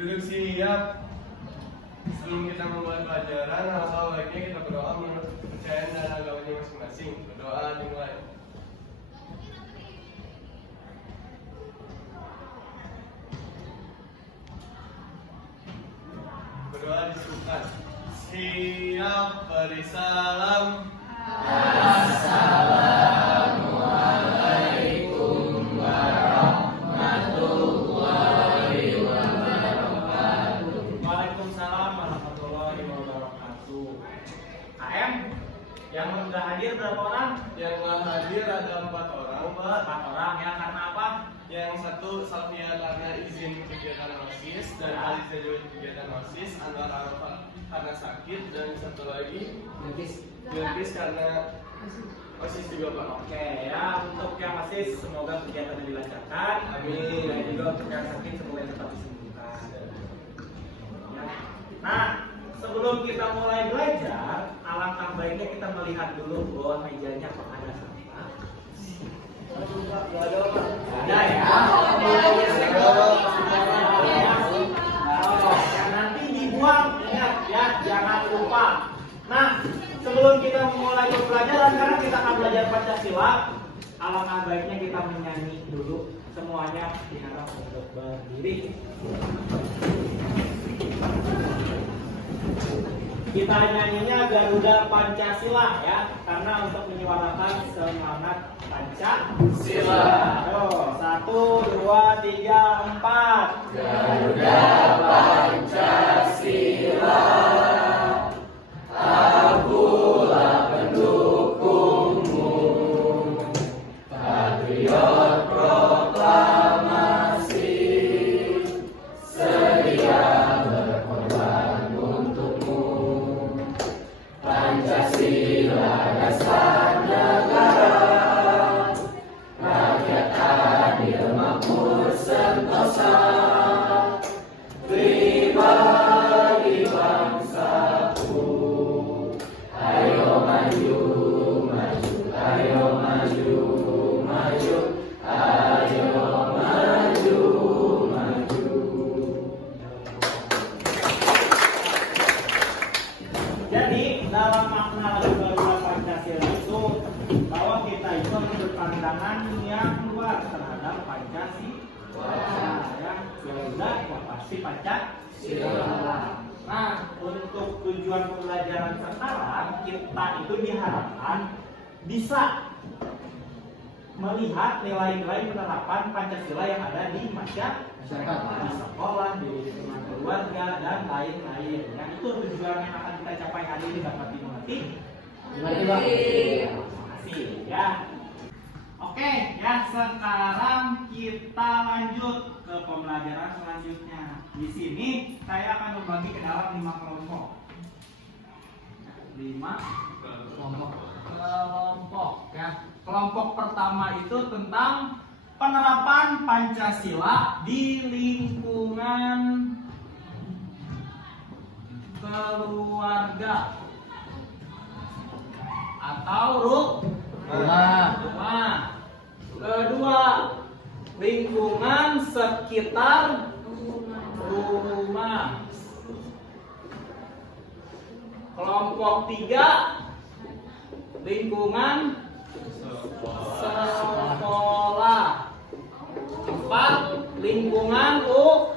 Duduk siap. Sebelum kita memulai pelajaran, alangkah baiknya kita berdoa menurut kepercayaan dan agamanya masing-masing. Berdoa dimulai. Berdoa disebutkan. Siap, beri salam. Assalamualaikum warahmatullahi wabarakatuh. Waalaikumsalam warahmatullahi wabarakatuh. KM, yang sudah hadir berapa orang? Yang telah hadir ada 4 orang, Pak. 4 orang ya, karena apa? Yang satu Salvia karena izin kegiatan OSIS, dan Aliza juga kegiatan OSIS, Anwar Arafah karena sakit, dan satu lagi Bilkis karena OSIS juga, Pak. Oke ya, untuk yang masih semoga kegiatannya dilancarkan. Amin. Dan juga untuk yang sakit semoga tetap disembuhkan. Ya. Nah, sebelum kita mulai belajar, alangkah baiknya kita melihat dulu bahwa mejanya apakah ada sampah. Ada ya. Yang nanti dibuang, ingat ya, jangan lupa. Nah, sebelum kita memulai pembelajaran, karena kita akan belajar Pancasila, alangkah baiknya kita menyanyi dulu semuanya diharap untuk berdiri. Kita nyanyinya Garuda Pancasila ya, karena untuk menyuarakan semangat Pancasila. Ayo, 1, 2, 3, 4. Garuda Pancasila, akulah pendukungmu, patriot proklamasi, sedia berkorban untukmu. Pancasila dasar negara, rakyat adil makmur sentosa, pribadi bangsaku. Ayo maju, maju, ayo maju, maju, ayo maju, maju. Jadi dalam makna lagu Garuda Pancasila itu bahwa kita itu harus berpandangan yang luas terhadap Pancasila. Ya, Garuda ya pasti Pancasila. Nah, untuk tujuan pembelajaran sekarang kita itu diharapkan bisa melihat nilai-nilai penerapan Pancasila yang ada di masyarakat, di sekolah, di lingkungan keluarga, dan lain-lain. Yang itu tujuan yang akan kita capai hari ini dapat dimengerti. Terima kasih ya. Oke ya, sekarang kita lanjut ke pembelajaran selanjutnya. Di sini saya akan membagi ke dalam 5 kelompok. 5 kelompok ya. Kelompok pertama itu tentang penerapan Pancasila di lingkungan keluarga atau rumah. Kedua, lingkungan sekitar rumah. Kelompok 3, lingkungan sekolah. 4, lingkungan umum.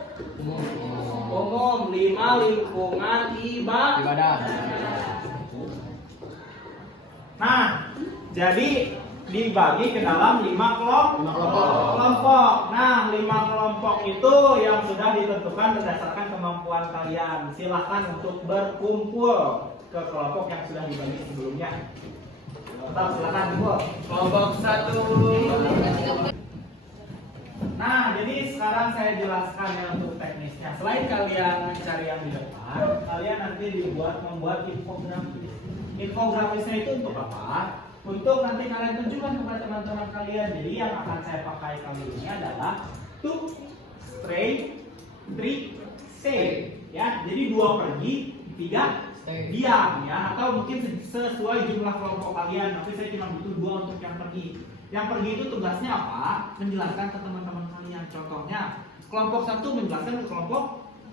5, lingkungan ibadah. Nah, jadi dibagi ke dalam 5 kelompok. Nah, 5 kelompok itu yang sudah ditentukan berdasarkan kemampuan kalian. Silahkan untuk berkumpul ke kelompok yang sudah dibagi sebelumnya. Tetap silakan kumpul. Kelompok 1. Nah, jadi sekarang saya jelaskan ya untuk teknisnya. Selain kalian mencari yang di depan, kalian nanti membuat infografis. Infografisnya itu untuk apa? Untuk nanti kalian tunjukkan kepada teman-teman kalian. Jadi yang akan saya pakai kali ini adalah 2 stay, 3 stay. Ya, jadi 2 pergi, 3 diam ya, atau mungkin sesuai jumlah kelompok kalian. Tapi saya cuma butuh 2 untuk yang pergi. Yang pergi itu tugasnya apa? Menjelaskan ke teman-teman kalian. Contohnya, kelompok 1 menjelaskan ke kelompok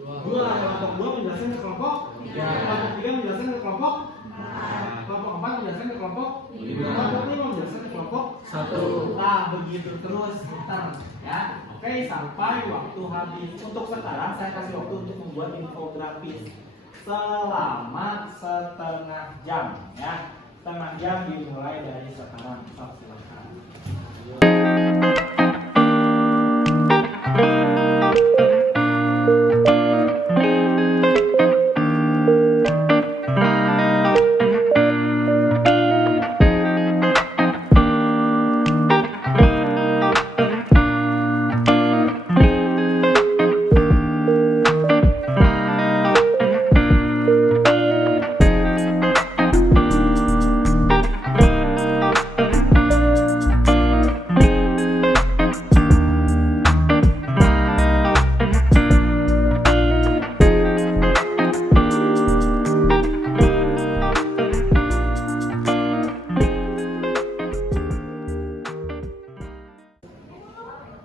Dua. Kelompok 2 menjelaskan ke kelompok 3. Kelompok 3 menjelaskan ke kelompok 4. Kelompok 4 menjelaskan ke kelompok 5. Kelompok 5 menjelaskan ke kelompok 1. Nah, begitu terus muter ya. Oke, sampai waktu habis. Untuk sekarang saya kasih waktu untuk membuat infografis selama setengah jam ya. Setengah jam dimulai dari sekarang. Silakan.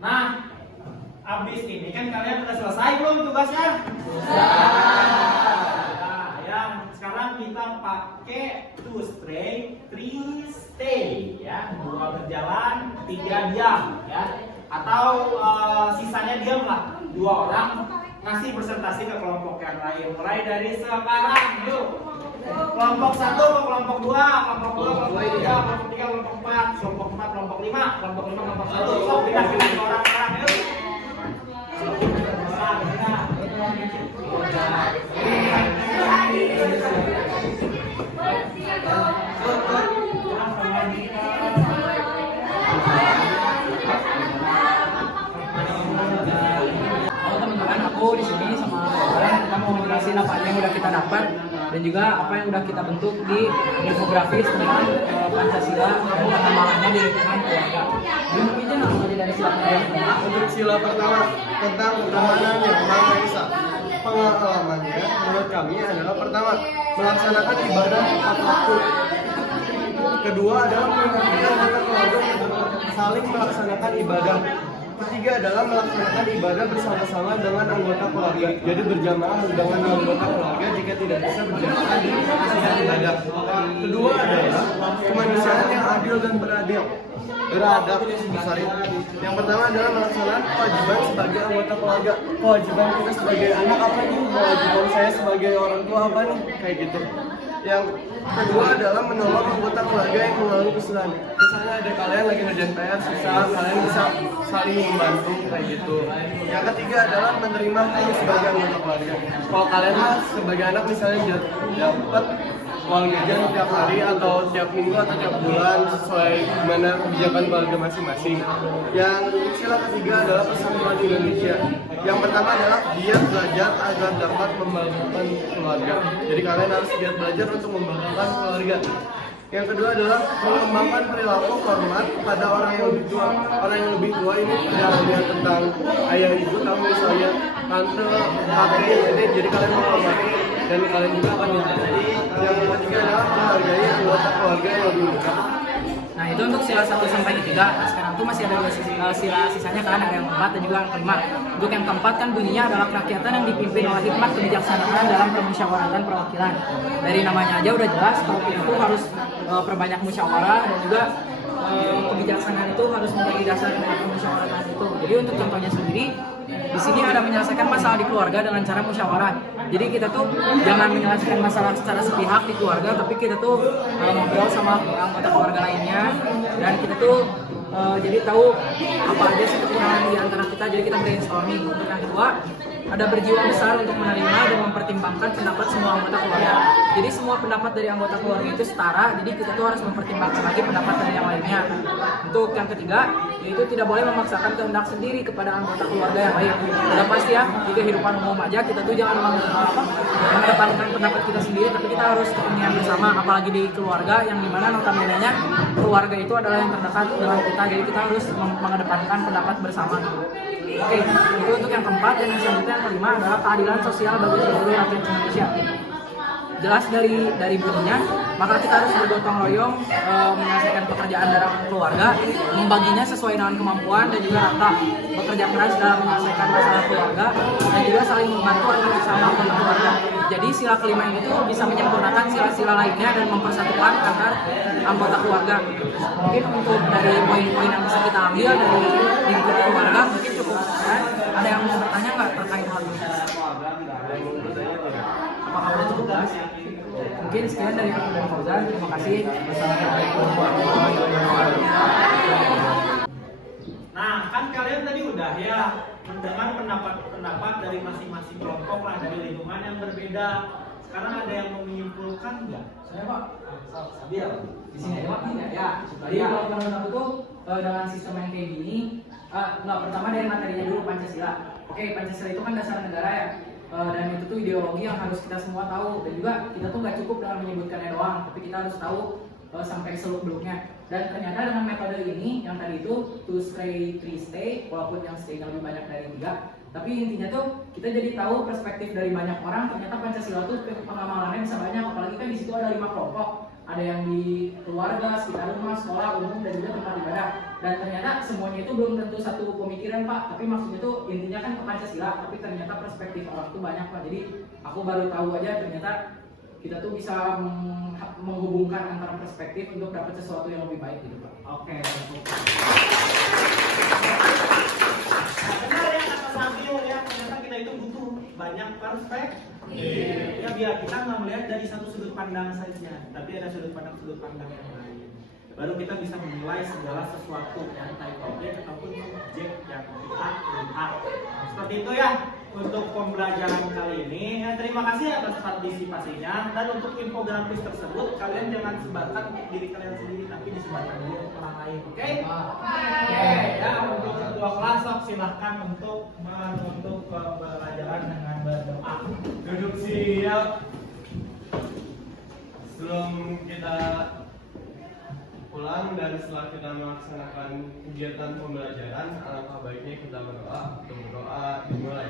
Nah, abis ini kan kalian udah selesai belum tugasnya? Nah, ya, sekarang kita pakai to stay, 3 stay ya. 2 berjalan, 3 diam ya. Atau sisanya diam lah. 2 orang ngasih presentasi ke kelompok yang lain. Mulai dari sekarang, yuk. Kelompok 1 ke kelompok 2, kelompok 2 kelompok 3, kelompok 3 kelompok 4, kelompok 4 kelompok 5, kelompok 5 kelompok 1. Sok kita pilih orang sekarang yuk. Teman-teman, aku di sini sama kalian kita mau menjelasin apa aja yang udah kita dapat dan juga apa yang udah kita bentuk di infografis tentang Pancasila dan perkembangannya di lingkungan keluarga. Jadi mungkin aja dari silakan. Untuk sila pertama tentang keamanan yang Maha Esa. Pengalamannya menurut kami adalah pertama melaksanakan ibadah tepat waktu. Kedua adalah menghormati anggota keluarga untuk saling melaksanakan ibadah. Ketiga adalah melaksanakan ibadah bersama-sama dengan anggota keluarga. Jadi berjamaah dengan anggota keluarga jika tidak bisa berjamaah di sidang ibadah. Kedua adalah kemanusiaan yang adil dan beradab. Yang pertama adalah melaksanakan kewajiban sebagai anggota keluarga. Kewajiban kita sebagai anak apa nih? Kewajiban saya sebagai orang tua apa nih? Kayak gitu. Yang kedua adalah menolong anggota keluarga yang mengalami kesulitan. Misalnya ada kalian lagi ngerjain PR susah, kalian bisa saling membantu kayak gitu. Yang ketiga adalah menerima hanya sebagai anggota keluarga. Kalau kalian mah sebagai anak misalnya dapat uang jajan tiap hari atau tiap minggu atau tiap bulan sesuai gimana kebijakan keluarga masing-masing. Yang sila ketiga adalah persatuan Indonesia. Yang pertama adalah giat belajar agar dapat membanggakan keluarga. Jadi kalian harus giat belajar untuk membanggakan keluarga. Yang kedua adalah mengembangkan perilaku hormat pada orang yang lebih tua. Orang yang lebih tua ini tidak hanya tentang ayah ibu, tapi misalnya tante, kakek, jadi kalian menghormati dan kalian juga akan dihargai. Yang ketiga adalah menghargai anggota keluarga yang lebih muda. Nah itu untuk sila 1 sampai 3. Nah, sekarang tuh masih ada sila sisanya kan, ada yang keempat dan juga yang kelima. Untuk yang keempat kan bunyinya adalah kerakyatan yang dipimpin oleh hikmat kebijaksanaan dalam permusyawaratan perwakilan. Dari namanya aja udah jelas kalau itu harus perbanyak musyawarah dan juga kebijaksanaan itu harus menjadi dasar dari permusyawaratan itu. Jadi untuk contohnya sendiri di sini ada menyelesaikan masalah di keluarga dengan cara musyawarah. Jadi kita tuh jangan menyelesaikan masalah secara sepihak di keluarga, tapi kita tuh ngobrol sama anggota keluarga lainnya dan kita tuh jadi tahu apa aja sih kekurangan di antara kita. Jadi kita brainstorming. Untuk yang kedua ada berjiwa besar untuk menerima dan mempertimbangkan pendapat semua anggota keluarga. Jadi semua pendapat dari anggota keluarga itu setara, jadi kita tuh harus mempertimbangkan lagi pendapat dari yang lainnya. Untuk yang ketiga, yaitu tidak boleh memaksakan kehendak sendiri kepada anggota keluarga yang lain. Udah pasti ya, di kehidupan umum aja kita tuh jangan mengedepankan pendapat kita sendiri, tapi kita harus kepentingan bersama, apalagi di keluarga yang dimana notabene-nya keluarga itu adalah yang terdekat dengan kita, jadi kita harus mengedepankan pendapat bersama. Oke, itu untuk yang keempat. Dan yang selanjutnya yang kelima adalah keadilan sosial bagi seluruh rakyat Indonesia. jelas dari bunyinya, maka kita harus bergotong royong menyelesaikan pekerjaan dalam keluarga, membaginya sesuai dengan kemampuan dan juga rata, bekerja keras dalam menyelesaikan masalah keluarga dan juga saling membantu atau bersama keluarga. Jadi sila kelima ini tuh bisa menyempurnakan sila-sila lainnya dan mempersatukan antar anggota keluarga. Mungkin untuk dari poin-poin yang bisa kita ambil dari lingkup keluarga mungkin cukup. Ada yang mau bertanya nggak terkait hal ini? Apakah udah cukup jelas? Mungkin sekian dari aku dan Fauzan. Terima kasih. Wassalamualaikum warahmatullahi wabarakatuh. Nah, kan kalian tadi udah ya mendengar pendapat dari masing-masing kelompok lah dari lingkungan yang berbeda. Sekarang ada yang mau menyimpulkan nggak? Saya Pak, Sabil di sini ada waktu nggak ya? Jadi kalau menurut aku tuh dengan sistem yang kayak gini, nggak pertama dari materinya dulu Pancasila. Oke, Pancasila itu kan dasar negara ya. Dan itu tuh ideologi yang harus kita semua tahu, dan juga kita tuh nggak cukup dengan menyebutkannya doang, tapi kita harus tahu sampai seluk-beluknya. Dan ternyata dengan metode ini yang tadi itu 2 stay 3 stay, walaupun yang stay-nya lebih banyak dari 3, tapi intinya tuh kita jadi tahu perspektif dari banyak orang. Ternyata Pancasila tuh pengamalannya bisa banyak, apalagi kan di situ ada 5 kelompok. Ada yang di keluarga, sekitar rumah, sekolah, umum, dan juga tempat ibadah. Dan ternyata semuanya itu belum tentu satu pemikiran Pak, tapi maksudnya tuh intinya kan ke Pancasila, tapi ternyata perspektif orang tuh banyak Pak. Jadi aku baru tahu aja ternyata kita tuh bisa menghubungkan antara perspektif untuk dapat sesuatu yang lebih baik gitu Pak. Oke. Benar ya kata Sabil ya, ternyata kita itu butuh banyak perspektif. Ya biar kita nggak melihat dari satu sudut pandang saja, tapi ada sudut pandang yang lain. Baru kita bisa menilai segala sesuatu yang type objek ataupun objek yang kita lihat. Seperti itu ya untuk pembelajaran kali ini. Ya, terima kasih atas partisipasinya, dan untuk infografis tersebut kalian jangan sebarkan untuk diri kalian sendiri, tapi disebarkan dulu untuk orang lain. Oke? Oke. Ya, untuk ketua kelas silahkan untuk menutup pembelajaran dengan berdoa. Duduk siap. Sebelum kita pulang dan setelah kita melaksanakan kegiatan pembelajaran, alangkah baiknya kita berdoa. Untuk berdoa dimulai.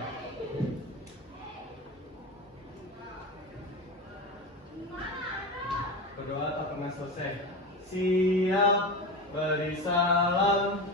Berdoa tak pernah selesai. Siap, beri salam.